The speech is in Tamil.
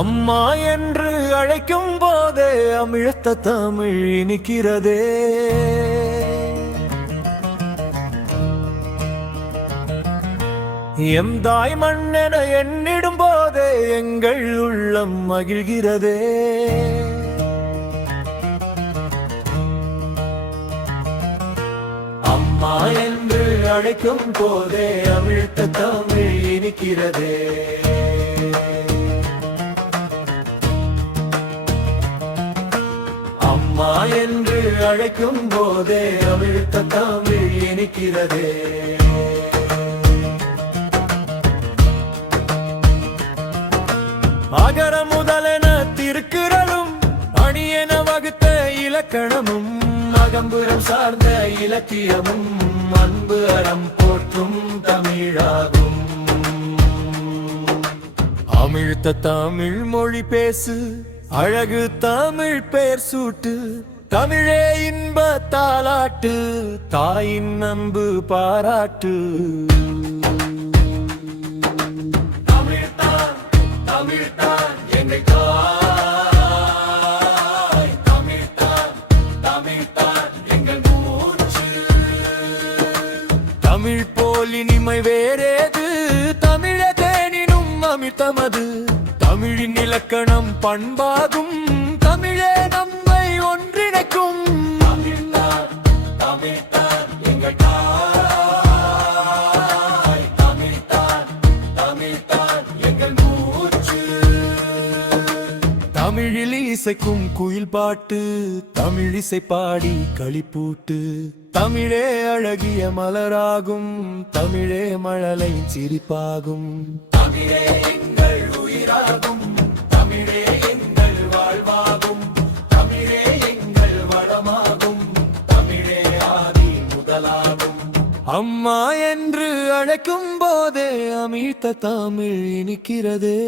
அம்மா என்று அழைக்கும் போதே அமிழ்த்த தமிழ் இனிக்கிறதே. எம் தாய் மண்ணென எண்ணிடும் போதே எங்கள் உள்ளம் மகிழ்கிறதே. அம்மா என்று அழைக்கும் போதே அமிழ்த்த தமிழ் இனிக்கிறதே. அம்மா என்று அழைக்கும் போதே அமிழ்த்த தமிழ் இனிக்கிறதே. அகர முதலென திருக்குறளும் அணியென வகுத்த இலக்கணமும் அகம்புறம் சார்ந்த இலக்கியமும் அன்பு அறம் போற்றும் தமிழாகும். அமிழ்த்த தமிழ் மொழி பேசு அழகு தமிழ் பெயர் சூட்டு. தமிழே இன்ப தாலாட்டு தாயின் அன்பு பாராட்டு. தமிழ்தான் தமிழ்தான் எங்கள் தாய். தமிழ்தான் தமிழ்தான் எங்கள் மூச்சு. தமிழ் போல் இனிமை வேறேது தமிழே தேனினும் அமிர்தமது. தமிழின் இலக்கணம் பண்பாகும் தமிழே நம்மை ஒன்றிணைக்கும். தமிழ்தான் தமிழ்தான் எங்கள் தாய். தமிழ்தான் தமிழ்தான் எங்கள் மூச்சு. தமிழில் இசைக்கும் குயில் பாட்டு தமிழ் இசை பாடி களிப்பூட்டு. தமிழே அழகிய மலராகும் தமிழே மழலை சிரிப்பாகும். தமிழே எங்கள் உயிராகும் தமிழே எங்கள் வாழ்வாகும். தமிழே எங்கள் வளமாகும் தமிழே ஆதி முதலாகும். அம்மா என்று அழைக்கும் போதே அமிழ்த்த தமிழ் இனிக்கிறதே.